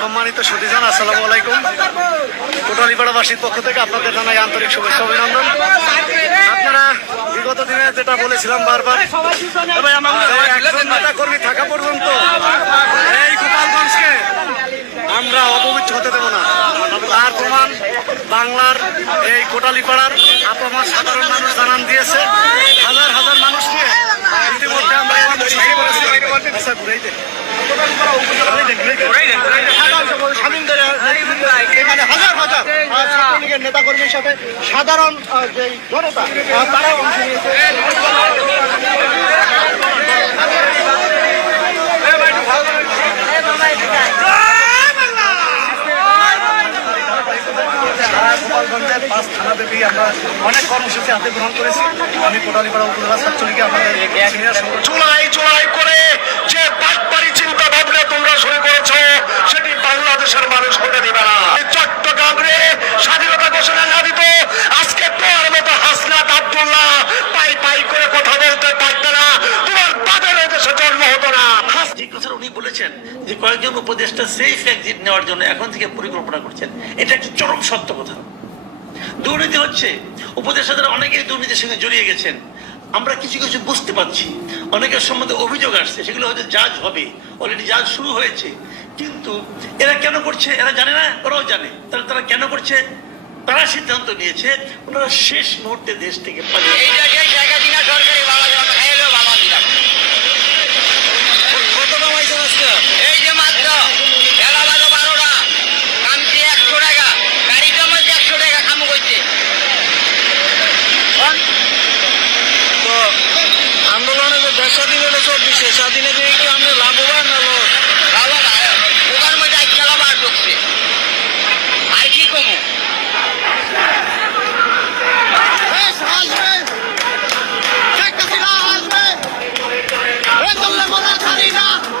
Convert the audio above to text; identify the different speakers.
Speaker 1: সম্মানিত সুদীজন আসসালামু আলাইকুম। কোটালীপাড়াবাসীর পক্ষ থেকে আপনাদের জানাই আন্তরিক শুভেচ্ছা অভিনন্দন। আপনারা বিগত দিনে যেটা বলেছিলাম বারবার একজন নেতা কর্মী থাকা পর্যন্ত এই গোপালগঞ্জকে আমরা অপবিত্র হতে দেব না। তার প্রমাণ বাংলার এই কোটালীপাড়ার আপামার সাধারণ মানুষ জানান দিয়েছে। হাজার হাজার মানুষ ছাত্রলীগের নেতাকর্মীর সাথে সাধারণ যে জনতা তারাও অংশ নিয়েছে। গোপালগঞ্জের পাঁচ থানাব্যাপী আমরা অনেক কর্মসূচি হাতে গ্রহণ করেছি। আমি কোটালীপাড়া উপজেলা ছাত্রলীগে আমাদের
Speaker 2: উনি বলেছেন যে কয়েকজন উপদেষ্টা সেফ এক্সিট নেওয়ার জন্য এখন থেকে পরিকল্পনা করছেন। এটা একটা চরম সত্য কথা। দুর্নীতি হচ্ছে, উপদেষ্টাদের অনেকেই দুর্নীতির সঙ্গে জড়িয়ে গেছেন। আমরা কিছু কিছু বুঝতে পারছি। অনেকের সম্বন্ধে অভিযোগ আসছে, সেগুলো হয়তো জাজ হবে। অলরেডি জাজ শুরু হয়েছে। কিন্তু এরা কেন করছে, এরা জানে না, ওরাও জানে। তাহলে তারা কেন করছে? তারা সিদ্ধান্ত নিয়েছে, ওনারা শেষ মুহূর্তে দেশ থেকে পালিয়ে স্বাধীন
Speaker 3: হলো চব্বিশে? স্বাধীনে দিয়ে কি আপনি লাভবান না লস ওটার মধ্যে
Speaker 2: আজকে আবার ঢুকছে। আর কি কমু? আসবে। আসবে